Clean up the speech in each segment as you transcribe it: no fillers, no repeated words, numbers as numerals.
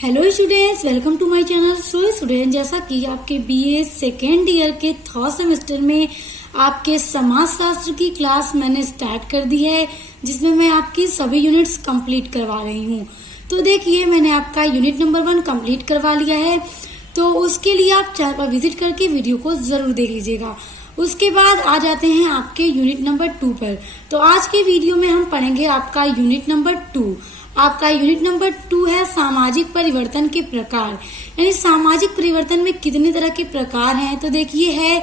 Hello students, welcome to my channel. So student, जैसा कि आपके बीए सेकेंड ईयर के थर्ड सेमेस्टर में आपके समाज शास्त्र की क्लास मैंने स्टार्ट कर दी है, जिसमें मैं आपकी सभी यूनिट्स कंप्लीट करवा रही हूँ। तो देखिए, मैंने आपका यूनिट नंबर 1 कंप्लीट करवा लिया है, तो उसके लिए आप चैनल पर विजिट करके वीडियो को जरूर देख लीजिएगा। उसके बाद आ जाते हैं आपके यूनिट नंबर 2 पर। तो आज के वीडियो में हम पढ़ेंगे आपका यूनिट नंबर 2। आपका यूनिट नंबर 2 है सामाजिक परिवर्तन के प्रकार, यानी सामाजिक परिवर्तन में कितने तरह के प्रकार हैं। तो देखिए, है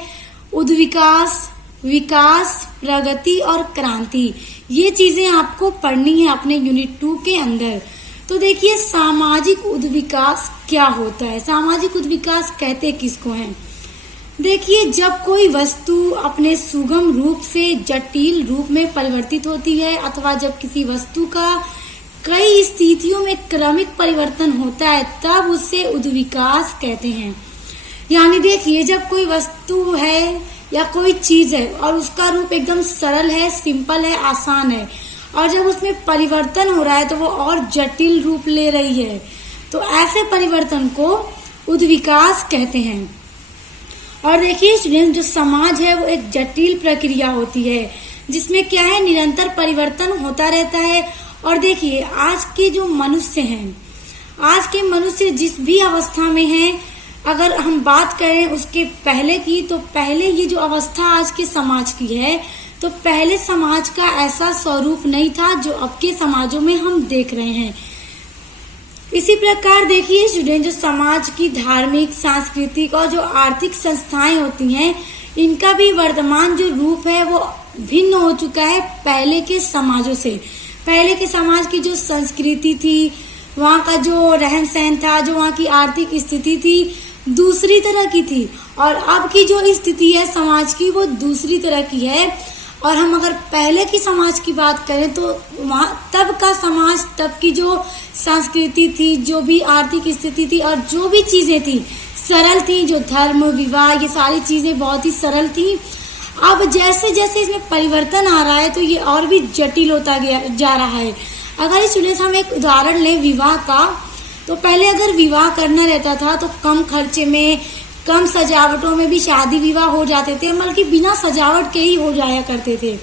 उद्विकास, विकास, प्रगति और क्रांति। ये चीजें आपको पढ़नी है अपने यूनिट 2 के अंदर। तो देखिए, सामाजिक उद्विकास क्या होता है, सामाजिक उद्विकास कहते किसको हैं। देखिए, जब कोई वस्तु अपने सुगम रूप से जटिल रूप में परिवर्तित होती है, अथवा जब किसी वस्तु का कई स्थितियों में क्रमिक परिवर्तन होता है, तब उसे उद्विकास कहते हैं। यानी देखिए, जब कोई वस्तु है या कोई चीज है और उसका रूप एकदम सरल है, सिंपल है, आसान है, और जब उसमें परिवर्तन हो रहा है तो वो और जटिल रूप ले रही है, तो ऐसे परिवर्तन को उद्विकास कहते हैं। और देखिए स्टूडेंट, जो समाज है वो एक जटिल प्रक्रिया होती है, जिसमें क्या है, निरंतर परिवर्तन होता रहता है। और देखिए, आज के जो मनुष्य हैं, आज के मनुष्य जिस भी अवस्था में हैं, अगर हम बात करें उसके पहले की, तो पहले ये जो अवस्था आज के समाज की है, तो पहले समाज का ऐसा स्वरूप नहीं था जो अब के समाजों में हम देख रहे हैं। इसी प्रकार देखिए स्टूडेंट, जो समाज की धार्मिक, सांस्कृतिक और जो आर्थिक संस्थाएं होती हैं, इनका भी वर्तमान जो रूप है वो भिन्न हो चुका है पहले के समाजों से। पहले के समाज की जो संस्कृति थी, वहाँ का जो रहन सहन था, जो वहाँ की आर्थिक स्थिति थी, दूसरी तरह की थी, और अब की जो स्थिति है समाज की, वो दूसरी तरह की है। और हम अगर पहले की समाज की बात करें तो वहाँ तब का समाज, तब की जो संस्कृति थी, जो भी आर्थिक स्थिति थी और जो भी चीजें थी, सरल थी। जो धर्म, विवाह, ये सारी चीजें बहुत ही सरल थी। अब जैसे जैसे इसमें परिवर्तन आ रहा है, तो ये और भी जटिल होता जा रहा है। अगर इस स्टूडेंट्स हम एक उदाहरण लें विवाह का, तो पहले अगर विवाह करना रहता था तो कम खर्चे में, कम सजावटों में भी शादी विवाह हो जाते थे, बल्कि बिना सजावट के ही हो जाया करते थे।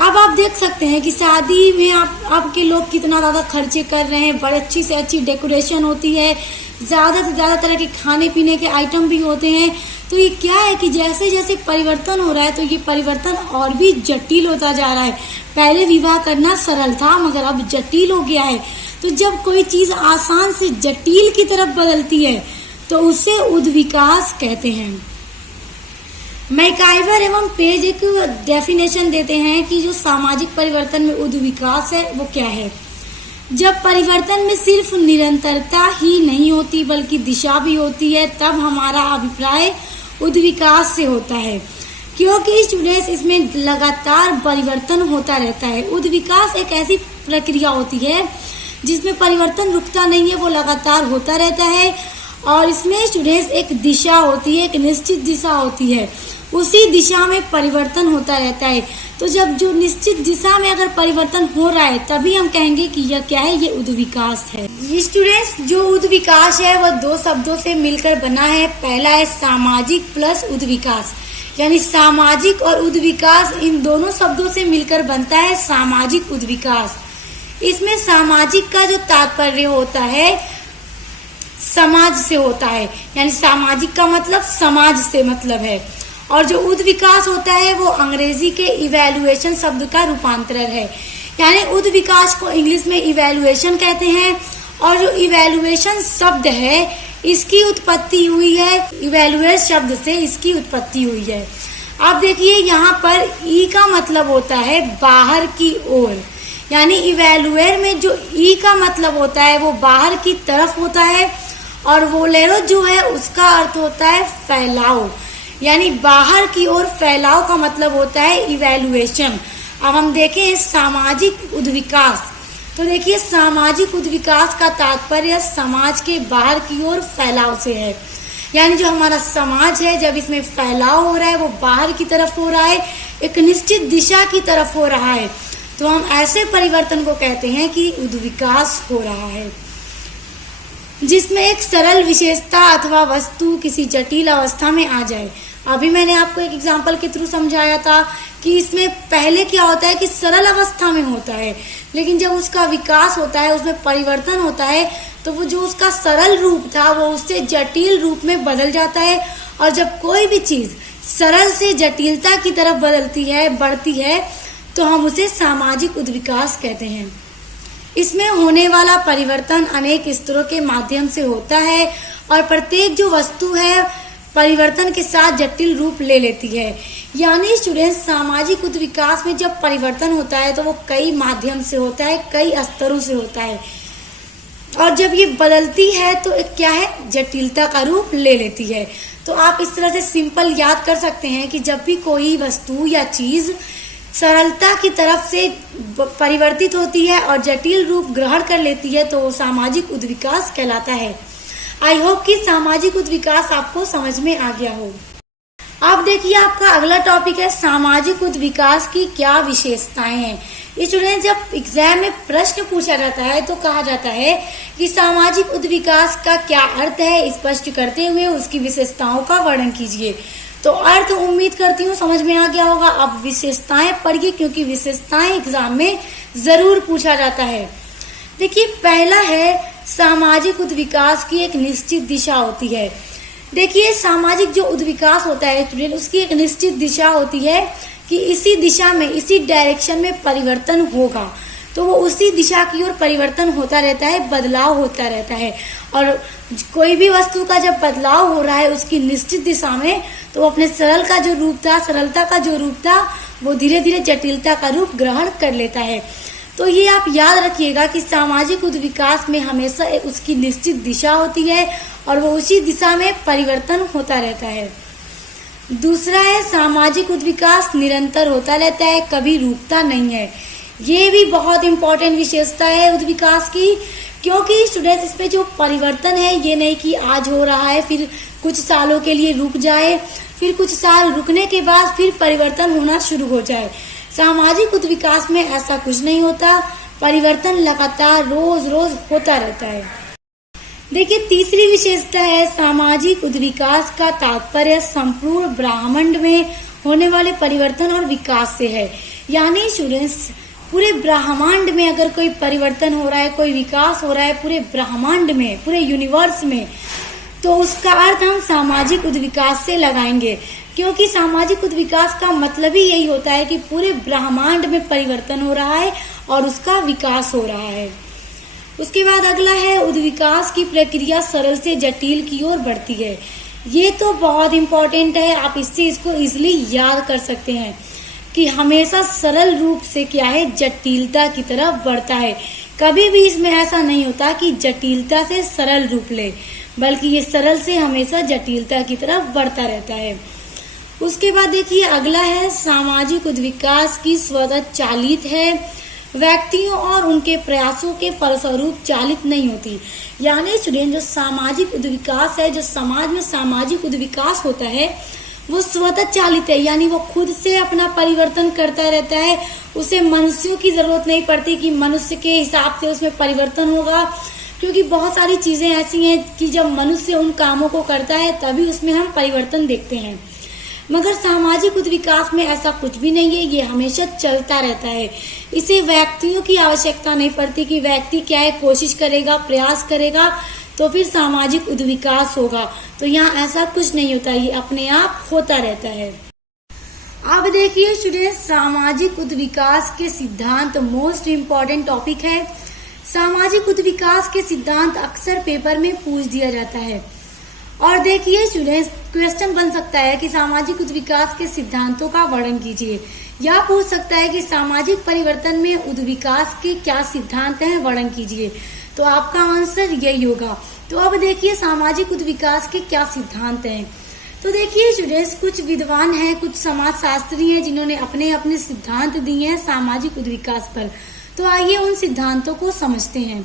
अब आप देख सकते हैं कि शादी में अब के लोग कितना ज्यादा खर्चे कर रहे हैं। बड़ी अच्छी से अच्छी डेकोरेशन होती है, ज्यादा से ज्यादा तरह के खाने पीने के आइटम भी होते हैं। तो ये क्या है कि जैसे जैसे परिवर्तन हो रहा है, तो ये परिवर्तन और भी जटिल होता जा रहा है। पहले विवाह करना सरल था, मगर अब जटिल हो गया है। तो जब कोई चीज आसान से जटिल की तरफ बदलती है, तो उसे उद्विकास कहते हैं। मैकाइवर एवं पेज एक डेफिनेशन देते हैं कि जो सामाजिक परिवर्तन में उद्विकास है वो क्या है। जब परिवर्तन में सिर्फ निरंतरता ही नहीं होती, बल्कि दिशा भी होती है, तब हमारा अभिप्राय उद्विकास से होता है। क्योंकि स्टूडेंट्स, इसमें लगातार परिवर्तन होता रहता है। उद्विकास एक ऐसी प्रक्रिया होती है जिसमें परिवर्तन रुकता नहीं है, वो लगातार होता रहता है। और इसमें स्टूडेंट्स एक दिशा होती है, एक निश्चित दिशा होती है, उसी दिशा में परिवर्तन होता रहता है। तो जब जो निश्चित दिशा में अगर परिवर्तन हो रहा है, तभी हम कहेंगे कि यह क्या है, ये उद्विकास है। स्टूडेंट्स, जो उद्विकास है वह 2 शब्दों से मिलकर बना है। पहला है सामाजिक प्लस उद्विकास, यानी सामाजिक और उद्विकास, इन दोनों शब्दों से मिलकर बनता है सामाजिक उद्विकास। इसमें सामाजिक का जो तात्पर्य होता है समाज से होता है, यानी सामाजिक का मतलब समाज से मतलब है। और जो उद्विकास होता है वो अंग्रेजी के इवैल्यूएशन शब्द का रूपांतरण है, यानी उद्विकास को इंग्लिश में इवैल्यूएशन कहते हैं। और जो इवैल्यूएशन शब्द है, इसकी उत्पत्ति हुई है, इवैल्यूएट शब्द से इसकी उत्पत्ति हुई है। अब देखिए, यहाँ पर ई का मतलब होता है बाहर की ओर, यानी इवैल्यूएट में जो ई का मतलब होता है वो बाहर की तरफ होता है, और वोलेरो जो है उसका अर्थ होता है फैलाव, यानी बाहर की ओर फैलाव का मतलब होता है इवैल्यूएशन। अब हम देखें सामाजिक उद्विकास, तो देखिए सामाजिक उद्विकास का तात्पर्य समाज के बाहर की ओर फैलाव से है, यानी जो हमारा समाज है, जब इसमें फैलाव हो रहा है वो बाहर की तरफ हो रहा है, एक निश्चित दिशा की तरफ हो रहा है, तो हम ऐसे परिवर्तन को कहते हैं कि उद्विकास हो रहा है। जिसमें एक सरल विशेषता अथवा वस्तु किसी जटिल अवस्था में आ जाए। अभी मैंने आपको एक एग्जाम्पल के थ्रू समझाया था कि इसमें पहले क्या होता है कि सरल अवस्था में होता है, लेकिन जब उसका विकास होता है, उसमें परिवर्तन होता है, तो वो जो उसका सरल रूप था वो उससे जटिल रूप में बदल जाता है। और जब कोई भी चीज सरल से जटिलता की तरफ बदलती है, बढ़ती है, तो हम उसे सामाजिक उद्विकास कहते हैं। इसमें होने वाला परिवर्तन अनेक स्तरों के माध्यम से होता है और प्रत्येक जो वस्तु है परिवर्तन के साथ जटिल रूप ले लेती है। यानी स्टूडेंट्स, सामाजिक उद्विकास में जब परिवर्तन होता है तो वो कई माध्यम से होता है, कई स्तरों से होता है, और जब ये बदलती है तो एक क्या है, जटिलता का रूप ले लेती है। तो आप इस तरह से सिंपल याद कर सकते हैं कि जब भी कोई वस्तु या चीज सरलता की तरफ से परिवर्तित होती है और जटिल रूप ग्रहण कर लेती है तो वो सामाजिक उद्विकास कहलाता है। आई होप कि सामाजिक उद्विकास आपको समझ में आ गया हो। अब देखिए, आपका अगला टॉपिक है सामाजिक उद्विकास की क्या विशेषताएं हैं। स्टूडेंट, जब एग्जाम में प्रश्न पूछा जाता है तो कहा जाता है कि सामाजिक उद्विकास का क्या अर्थ है, स्पष्ट करते हुए उसकी विशेषताओं का वर्णन कीजिए। तो अर्थ उम्मीद करती हूँ समझ में आ गया होगा। अब विशेषताएं पढ़िए, क्योंकि विशेषताएं एग्जाम में जरूर पूछा जाता है। देखिए, पहला है सामाजिक उद्विकास की एक निश्चित दिशा होती है। देखिए, सामाजिक जो उद्विकास होता है स्टूडेंट, उसकी एक निश्चित दिशा होती है कि इसी दिशा में, इसी डायरेक्शन में परिवर्तन होगा, तो वो उसी दिशा की ओर परिवर्तन होता रहता है, बदलाव होता रहता है। और कोई भी वस्तु का जब बदलाव हो रहा है उसकी निश्चित दिशा में, तो वो अपने सरलता का जो रूप था वो धीरे धीरे जटिलता का रूप ग्रहण कर लेता है। तो ये आप याद रखिएगा कि सामाजिक उद्विकास में हमेशा उसकी निश्चित दिशा होती है और वो उसी दिशा में परिवर्तन होता रहता है। दूसरा है सामाजिक उद्विकास निरंतर होता रहता है, कभी रुकता नहीं है। ये भी बहुत इंपॉर्टेंट विशेषता है उद्विकास की, क्योंकि स्टूडेंट्स, इसमें जो परिवर्तन है ये नहीं कि आज हो रहा है फिर कुछ सालों के लिए रुक जाए, फिर कुछ साल रुकने के बाद फिर परिवर्तन होना शुरू हो जाए। सामाजिक उद्विकास में ऐसा कुछ नहीं होता, परिवर्तन लगातार रोज रोज होता रहता है। देखिए, तीसरी विशेषता है सामाजिक उद्विकास का तात्पर्य संपूर्ण ब्रह्मांड में होने वाले परिवर्तन और विकास से है। यानी स्टूडेंट्स, पूरे ब्रह्मांड में अगर कोई परिवर्तन हो रहा है, कोई विकास हो रहा है पूरे ब्रह्मांड में, पूरे यूनिवर्स में, तो उसका अर्थ हम सामाजिक उद्विकास से लगाएंगे, क्योंकि सामाजिक उद्विकास का मतलब ही यही होता है कि पूरे ब्रह्मांड में परिवर्तन हो रहा है और उसका विकास हो रहा है। उसके बाद अगला है उद्विकास की प्रक्रिया सरल से जटिल की ओर बढ़ती है। ये तो बहुत इंपॉर्टेंट है, आप इससे इसको इजिली याद कर सकते हैं कि हमेशा सरल रूप से क्या है, जटिलता की तरफ बढ़ता है। कभी भी इसमें ऐसा नहीं होता कि जटिलता से सरल रूप ले, बल्कि ये सरल से हमेशा जटिलता की तरफ बढ़ता रहता है। उसके बाद देखिए, अगला है सामाजिक उद्विकास की स्वतः चालित है, व्यक्तियों और उनके प्रयासों के फलस्वरूप चालित नहीं होती। यानी स्टूडेंट, जो सामाजिक उद्विकास है, जो समाज में सामाजिक उद्विकास होता है, वो स्वतः चालित है, यानी वो खुद से अपना परिवर्तन करता रहता है। उसे मनुष्यों की जरूरत नहीं पड़ती कि मनुष्य के हिसाब से उसमें परिवर्तन होगा, क्योंकि बहुत सारी चीजें ऐसी हैं कि जब मनुष्य उन कामों को करता है तभी उसमें हम परिवर्तन देखते हैं। मगर सामाजिक उद्विकास में ऐसा कुछ भी नहीं है, ये हमेशा चलता रहता है। इसे व्यक्तियों की आवश्यकता नहीं पड़ती कि व्यक्ति क्या है, कोशिश करेगा, प्रयास करेगा तो फिर सामाजिक उद्विकास होगा। तो यहाँ ऐसा कुछ नहीं होता, ये अपने आप होता रहता है। अब देखिए स्टूडेंट, सामाजिक उद्विकास के सिद्धांत मोस्ट इम्पॉर्टेंट टॉपिक है। सामाजिक उद्विकास के सिद्धांत अक्सर पेपर में पूछ दिया जाता है। और देखिए स्टूडेंट्स, क्वेश्चन बन सकता है कि सामाजिक उद्विकास के सिद्धांतों का वर्णन कीजिए, या पूछ सकता है कि सामाजिक परिवर्तन में उद्विकास के क्या सिद्धांत हैं, वर्णन कीजिए। तो आपका आंसर यही होगा। तो अब देखिए सामाजिक उद्विकास के क्या सिद्धांत हैं। तो देखिए स्टूडेंट्स, कुछ विद्वान हैं, कुछ समाजशास्त्री हैं जिन्होंने अपने अपने सिद्धांत दिए हैं सामाजिक उद्विकास पर। तो आइए उन सिद्धांतों को समझते हैं।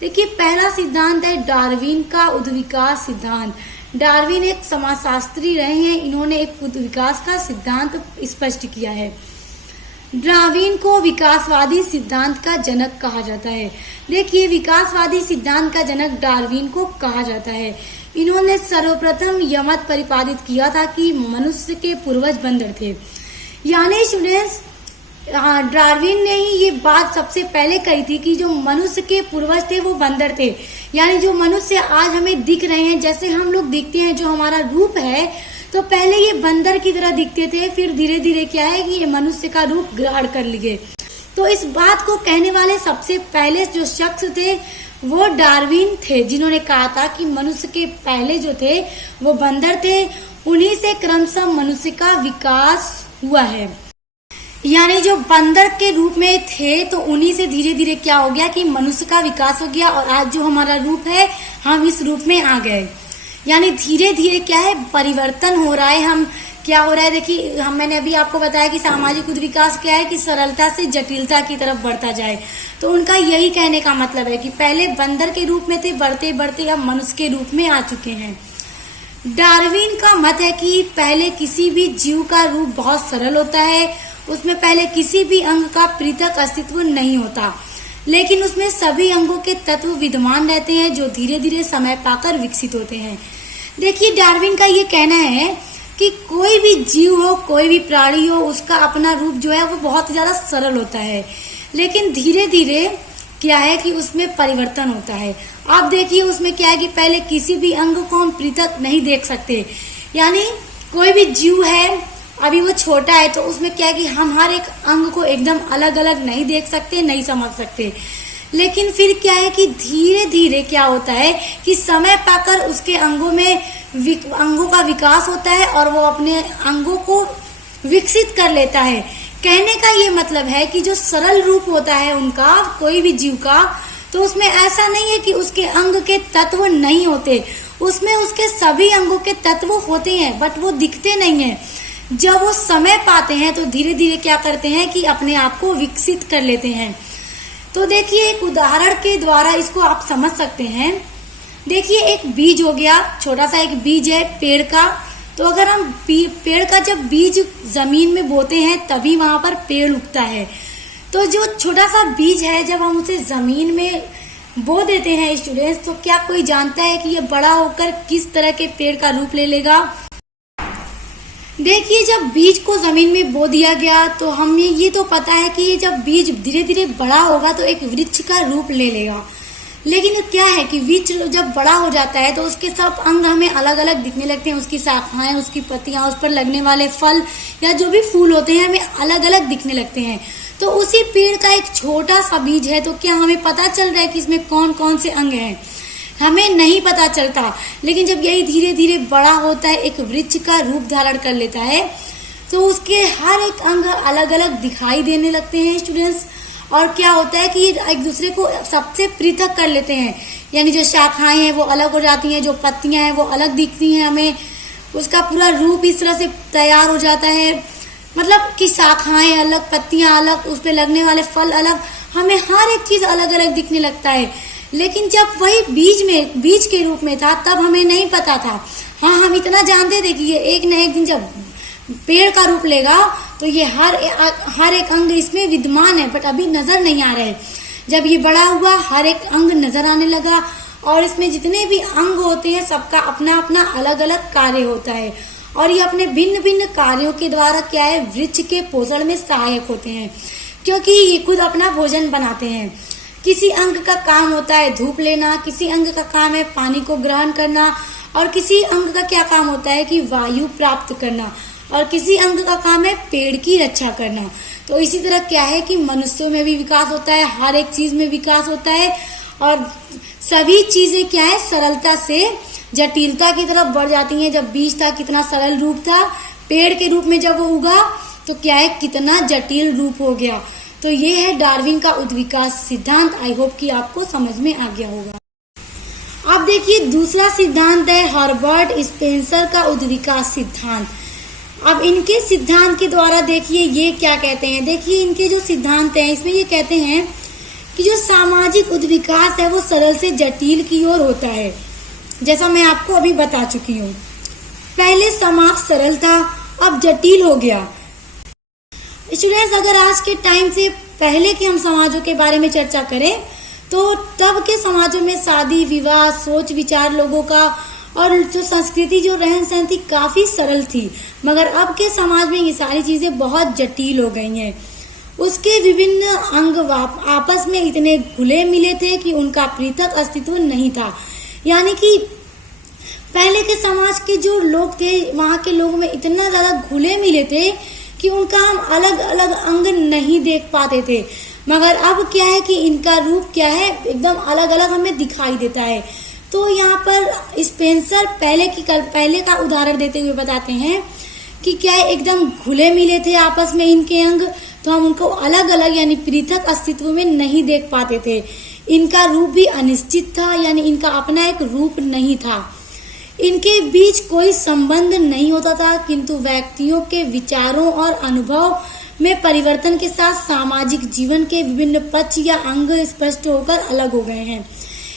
देखिए, पहला सिद्धांत है डार्विन का उद्विकास सिद्धांत। डार्विन एक समाजशास्त्री रहे हैं, इन्होंने एक उद्विकास का सिद्धांत स्पष्ट किया है। डार्विन को विकासवादी सिद्धांत का जनक कहा जाता है। देखिए, विकासवादी सिद्धांत का जनक डार्विन को कहा जाता है। इन्होंने सर्वप्रथम यह मत प्रतिपादित किया था कि मनुष्य के पूर्वज बंदर थे। यानी स्टूडेंट्स, डार्विन ने ही ये बात सबसे पहले कही थी कि जो मनुष्य के पूर्वज थे वो बंदर थे। यानी जो मनुष्य आज हमें दिख रहे हैं, जैसे हम लोग दिखते हैं, जो हमारा रूप है, तो पहले ये बंदर की तरह दिखते थे, फिर धीरे धीरे क्या है कि ये मनुष्य का रूप ग्रहण कर लिए। तो इस बात को कहने वाले सबसे पहले जो शख्स थे वो डार्विन थे, जिन्होंने कहा था कि मनुष्य के पहले जो थे वो बंदर थे, उन्हीं से क्रमशः मनुष्य का विकास हुआ है। यानी जो बंदर के रूप में थे तो उन्हीं से धीरे धीरे क्या हो गया कि मनुष्य का विकास हो गया, और आज जो हमारा रूप है हम इस रूप में आ गए। यानी धीरे धीरे क्या है, परिवर्तन हो रहा है। हम क्या हो रहा है, देखिए, मैंने अभी आपको बताया कि सामाजिक विकास क्या है कि सरलता से जटिलता की तरफ बढ़ता जाए। तो उनका यही कहने का मतलब है कि पहले बंदर के रूप में थे, बढ़ते बढ़ते अब मनुष्य के रूप में आ चुके हैं। डार्विन का मत है कि पहले किसी भी जीव का रूप बहुत सरल होता है, उसमें पहले किसी भी अंग का पृथक अस्तित्व नहीं होता, लेकिन उसमें सभी अंगों के तत्व विद्यमान रहते हैं जो धीरे धीरे समय पाकर विकसित होते हैं। देखिए, डार्विन का ये कहना है कि कोई भी जीव हो, कोई भी प्राणी हो, उसका अपना रूप जो है वो बहुत ज्यादा सरल होता है, लेकिन धीरे धीरे क्या है कि उसमें परिवर्तन होता है। आप देखिए, उसमें क्या है कि पहले किसी भी अंग को हम पृथक नहीं देख सकते। यानी कोई भी जीव है, अभी वो छोटा है, तो उसमें क्या है कि हम हर एक अंग को एकदम अलग अलग नहीं देख सकते, नहीं समझ सकते। लेकिन फिर क्या है कि धीरे धीरे क्या होता है कि समय पाकर उसके अंगों का विकास होता है और वो अपने अंगों को विकसित कर लेता है। कहने का ये मतलब है कि जो सरल रूप होता है उनका, कोई भी जीव का, तो उसमें ऐसा नहीं है कि उसके अंग के तत्व नहीं होते, उसमें उसके सभी अंगों के तत्व होते हैं, बट वो दिखते नहीं है। जब वो समय पाते हैं तो धीरे धीरे क्या करते हैं कि अपने आप को विकसित कर लेते हैं। तो देखिए, एक उदाहरण के द्वारा इसको आप समझ सकते हैं। देखिए, एक बीज हो गया, छोटा सा एक बीज है पेड़ का। तो अगर हम पेड़ का जब बीज जमीन में बोते हैं तभी वहां पर पेड़ उगता है। तो जो छोटा सा बीज है, जब हम उसे जमीन में बो देते हैं स्टूडेंट्स, तो क्या कोई जानता है कि ये बड़ा होकर किस तरह के पेड़ का रूप ले लेगा? देखिए, जब बीज को जमीन में बो दिया गया तो हमें ये तो पता है कि ये जब बीज धीरे धीरे बड़ा होगा तो एक वृक्ष का रूप ले लेगा। लेकिन क्या है कि वृक्ष जब बड़ा हो जाता है तो उसके सब अंग हमें अलग अलग दिखने लगते हैं। उसकी शाखाएं, उसकी पत्तियां, उस पर लगने वाले फल या जो भी फूल होते हैं हमें अलग अलग दिखने लगते हैं। तो उसी पेड़ का एक छोटा सा बीज है, तो क्या हमें पता चल रहा है कि इसमें कौन कौन से अंग हैं? हमें नहीं पता चलता। लेकिन जब यही धीरे धीरे बड़ा होता है, एक वृक्ष का रूप धारण कर लेता है, तो उसके हर एक अंग अलग अलग दिखाई देने लगते हैं स्टूडेंट्स। और क्या होता है कि ये एक दूसरे को सबसे पृथक कर लेते हैं। यानी जो शाखाएं हैं वो अलग हो जाती हैं, जो पत्तियां हैं वो अलग दिखती हैं, हमें उसका पूरा रूप इस तरह से तैयार हो जाता है। मतलब कि शाखाएं अलग, पत्तियां अलग, उस पर लगने वाले फल अलग, हमें हर एक चीज अलग अलग दिखने लगता है। लेकिन जब वही बीज के रूप में था तब हमें नहीं पता था। हाँ, हम इतना जानते थे कि ये एक न एक दिन जब पेड़ का रूप लेगा तो ये हर एक अंग इसमें विद्यमान है, बट अभी नजर नहीं आ रहे। जब ये बड़ा हुआ, हर एक अंग नजर आने लगा, और इसमें जितने भी अंग होते हैं सबका अपना अपना अलग अलग कार्य होता है, और ये अपने भिन्न भिन्न कार्यों के द्वारा क्या है, वृक्ष के पोषण में सहायक होते हैं, क्योंकि ये खुद अपना भोजन बनाते हैं। किसी अंग का काम होता है धूप लेना, किसी अंग का काम है पानी को ग्रहण करना, और किसी अंग का क्या काम होता है कि वायु प्राप्त करना, और किसी अंग का काम है पेड़ की रक्षा करना। तो इसी तरह क्या है कि मनुष्यों में भी विकास होता है, हर एक चीज में विकास होता है, और सभी चीजें क्या है, सरलता से जटिलता की तरफ बढ़ जाती हैं। जब बीज था कितना सरल रूप था, पेड़ के रूप में जब वो उगा तो क्या है, कितना जटिल रूप हो गया। तो ये है डार्विन का उद्विकास सिद्धांत। आई होप कि आपको समझ में आ गया होगा। अब देखिए, दूसरा सिद्धांत है हर्बर्ट स्पेंसर का उद्विकास सिद्धांत। अब इनके सिद्धांत के द्वारा देखिए ये क्या कहते हैं। देखिए, इनके जो सिद्धांत हैं इसमें ये कहते हैं कि जो सामाजिक उद्विकास है वो सरल से जटिल की ओर होता है। जैसा मैं आपको अभी बता चुकी हूँ, पहले समाज सरल था, अब जटिल हो गया। स्टूडेंट्स, अगर आज के टाइम से पहले के हम समाजों के बारे में चर्चा करें तो तब के समाजों में शादी विवाह, सोच विचार लोगों का और जो संस्कृति, जो रहन सहन थी, काफी सरल थी। मगर अब के समाज में ये सारी चीजें बहुत जटिल हो गई हैं। उसके विभिन्न अंग आपस में इतने घुले मिले थे कि उनका पृथक अस्तित्व नहीं था। यानी कि पहले के समाज के जो लोग थे, वहां के लोगों में इतना ज्यादा घुले मिले थे कि उनका हम अलग अलग अंग नहीं देख पाते थे। मगर अब क्या है कि इनका रूप क्या है, एकदम अलग अलग हमें दिखाई देता है। तो यहाँ पर स्पेंसर पहले का उदाहरण देते हुए बताते हैं कि क्या है, एकदम घुले मिले थे आपस में इनके अंग, तो हम उनको अलग अलग यानी पृथक अस्तित्व में नहीं देख पाते थे। इनका रूप भी अनिश्चित था, यानी इनका अपना एक रूप नहीं था। इनके बीच कोई संबंध नहीं होता था, किंतु व्यक्तियों के विचारों और अनुभव में परिवर्तन के साथ सामाजिक जीवन के विभिन्न पक्ष या अंग स्पष्ट होकर अलग हो गए हैं।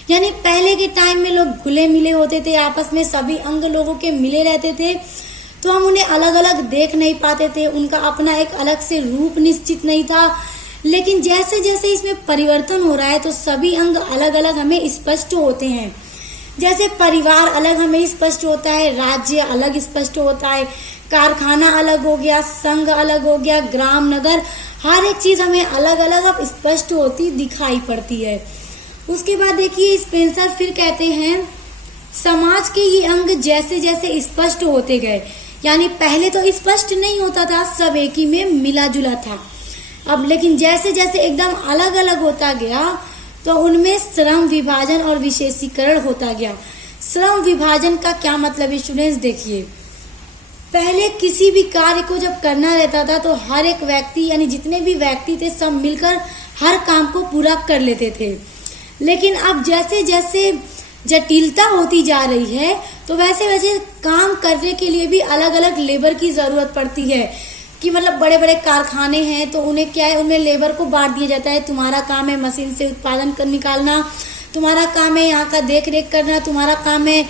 यानी पहले के टाइम में लोग घुले मिले होते थे, आपस में सभी अंग लोगों के मिले रहते थे, तो हम उन्हें अलग अलग देख नहीं पाते थे। उनका अपना एक अलग से रूप निश्चित नहीं था। लेकिन जैसे जैसे इसमें परिवर्तन हो रहा है तो सभी अंग अलग अलग हमें स्पष्ट होते हैं। जैसे परिवार अलग हमें स्पष्ट होता है, राज्य अलग स्पष्ट होता है, कारखाना अलग हो गया, संघ अलग हो गया, ग्राम नगर, हर एक चीज हमें अलग अलग अब स्पष्ट होती दिखाई पड़ती है। उसके बाद देखिए स्पेंसर फिर कहते हैं, समाज के ये अंग जैसे जैसे स्पष्ट होते गए, यानी पहले तो स्पष्ट नहीं होता था, सब एक ही में मिला जुला था। अब लेकिन जैसे जैसे एकदम अलग अलग होता गया तो उनमें श्रम विभाजन और विशेषीकरण होता गया। श्रम विभाजन का क्या मतलब है स्टूडेंट्स, देखिए पहले किसी भी कार्य को जब करना रहता था तो हर एक व्यक्ति यानी जितने भी व्यक्ति थे सब मिलकर हर काम को पूरा कर लेते थे। लेकिन अब जैसे जैसे जटिलता होती जा रही है तो वैसे वैसे काम करने के लिए भी अलग अलग लेबर की जरूरत पड़ती है। कि मतलब बड़े बड़े कारखाने हैं तो उन्हें क्या है, उनमें लेबर को बांट दिया जाता है, तुम्हारा काम है मशीन से उत्पादन कर निकालना, तुम्हारा काम है यहाँ का देख रेख करना, तुम्हारा काम है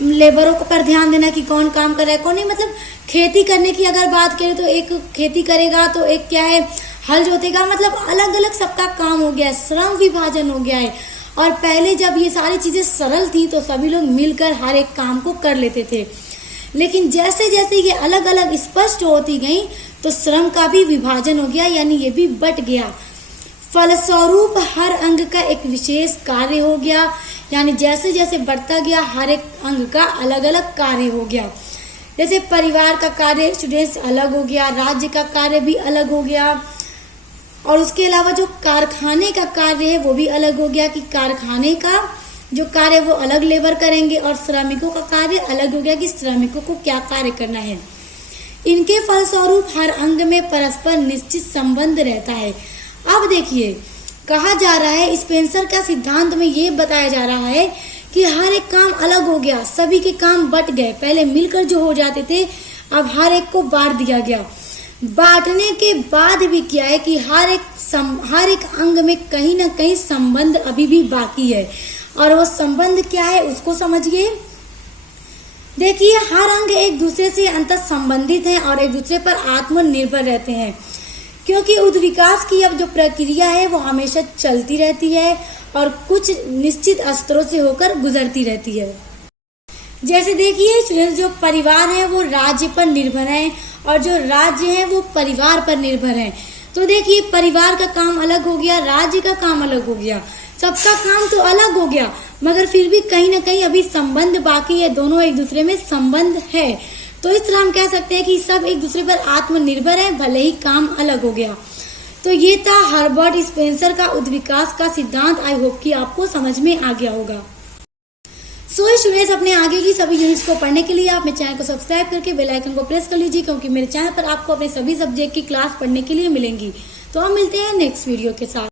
लेबरों पर ध्यान देना कि कौन काम कर रहा है कौन नहीं। मतलब खेती करने की अगर बात करें तो एक खेती करेगा तो एक क्या है हल जोतेगा, मतलब अलग अलग सबका काम हो गया है, श्रम विभाजन हो गया है। और पहले जब ये सारी चीजें सरल थी तो सभी लोग मिलकर हर एक काम को कर लेते थे। लेकिन जैसे जैसे ये अलग अलग स्पष्ट होती गई तो श्रम का भी विभाजन हो गया, यानी ये भी बट गया। फलस्वरूप हर अंग का एक विशेष कार्य हो गया, यानी जैसे जैसे बढ़ता गया हर एक अंग का अलग अलग कार्य हो गया। जैसे परिवार का कार्य स्टूडेंट्स अलग हो गया, राज्य का कार्य भी अलग हो गया, और उसके अलावा जो कारखाने का कार्य है वो भी अलग हो गया कि कारखाने का जो कार्य वो अलग लेबर करेंगे, और श्रमिकों का कार्य अलग हो गया कि श्रमिकों को क्या कार्य करना है। इनके फलस्वरूप हर अंग में परस्पर निश्चित संबंध रहता है। अब देखिए कहा जा रहा है, स्पेंसर का सिद्धांत में ये बताया जा रहा है कि हर एक काम अलग हो गया, सभी के काम बट गए। पहले मिलकर जो हो जाते थे अब हर एक को बांट दिया गया। बांटने के बाद भी क्या है कि हर एक अंग में कहीं ना कहीं संबंध अभी भी बाकी है, और वो संबंध क्या है उसको समझिए। देखिए हर अंग एक दूसरे से अंतः संबंधित हैं और एक दूसरे पर आत्मनिर्भर रहते हैं, क्योंकि उद्विकास की अब जो प्रक्रिया है वो हमेशा चलती रहती है और कुछ निश्चित स्तरों से होकर गुजरती रहती है। जैसे देखिए जो परिवार है वो राज्य पर निर्भर है और जो राज्य है वो परिवार पर निर्भर है। तो देखिए परिवार का काम अलग हो गया, राज्य का काम अलग हो गया, सबका काम तो अलग हो गया, मगर फिर भी कहीं ना कहीं अभी संबंध बाकी है, दोनों एक दूसरे में संबंध है। तो इस तरह हम कह सकते हैं कि सब एक दूसरे पर आत्मनिर्भर है, भले ही काम अलग हो गया। तो ये था हर्बर्ट स्पेंसर का उद्विकास का सिद्धांत। आई होप कि आपको समझ में आ गया होगा। सो स्टूडेंट्स, अपने आगे की सभी यूनिट्स को पढ़ने के लिए आप मेरे चैनल को सब्सक्राइब करके बेल आइकन को प्रेस कर लीजिए, क्योंकि मेरे चैनल पर आपको अपने सभी सब्जेक्ट की क्लास पढ़ने के लिए मिलेंगी। तो हम मिलते हैं नेक्स्ट वीडियो के साथ।